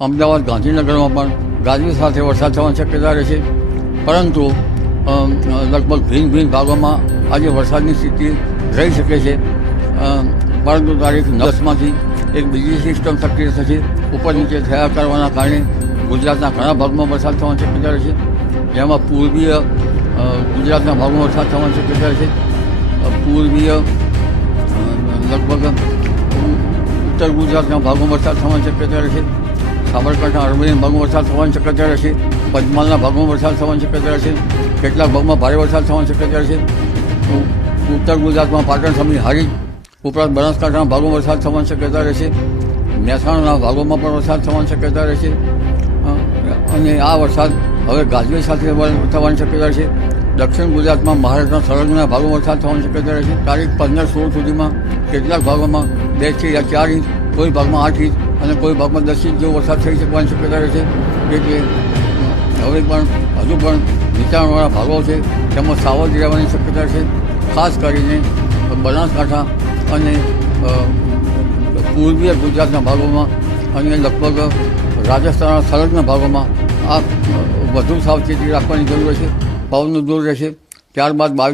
અમદાવાદ ગાંધીનગરમાં પણ ગાજવી સાથે વરસાદ થવાની શક્યતા રહેશે પરંતુ લગભગ ભિન્ન ભિન્ન ભાગોમાં આજે વરસાદની સ્થિતિ રહી શકે છે. પરંતુ તારીખ દસમાંથી એક બીજી સિસ્ટમ સક્રિય થશે. ઉપર નીચે થયા કરવાના કારણે ગુજરાતના ઘણા ભાગમાં વરસાદ થવાની શક્યતા રહેશે જેમાં પૂર્વીય ગુજરાતના ભાગમાં વરસાદ થવાની શક્યતા રહેશે પૂર્વીય લગભગ ઉત્તર ગુજરાતના ભાગમાં વરસાદ થવાની શક્યતા રહેશે સાબરકાંઠા અરબીના ભાગમાં વરસાદ થવાની શક્યતા રહેશે. પંચમહાલના ભાગમાં વરસાદ થવાની શક્યતા રહેશે. કેટલાક ભાગમાં ભારે વરસાદ થવાની શક્યતા રહેશે. ઉત્તર ગુજરાતમાં પાટણ સમી હારી ઉપરાંત બનાસકાંઠાના ભાગોમાં વરસાદ થવાની શક્યતા રહેશે. મહેસાણાના ભાગોમાં પણ વરસાદ થવાની શક્યતા રહેશે. અને આ વરસાદ હવે ગાજવી સાથે થવાની શક્યતા છે દક્ષિણ ગુજરાતમાં મહારાષ્ટ્રના સરહદના ભાગોમાં વરસાદ થવાની શક્યતા રહેશે. તારીખ પંદર સોળ સુધીમાં કેટલાક ભાગોમાં બેથી ચાર ઇંચ, કોઈ ભાગમાં આઠ ઇંચ અને કોઈ ભાગમાં દસ જેવો વરસાદ થઈ શકવાની શક્યતા રહેશે એટલે હવે પણ હજુ પણ નીચાણવાળા ભાગો છે, તેમાં સાવધ રહેવાની શક્યતા છે, ખાસ કરીને બનાસકાંઠા અને પૂર્વીય ગુજરાતના ભાગોમાં અને લગભગ રાજસ્થાનના સરહદના ભાગોમાં આ વધુ સાવચેતી રાખવાની જરૂર છે પવનનું દૂર રહેશે, ત્યારબાદ બાવીસ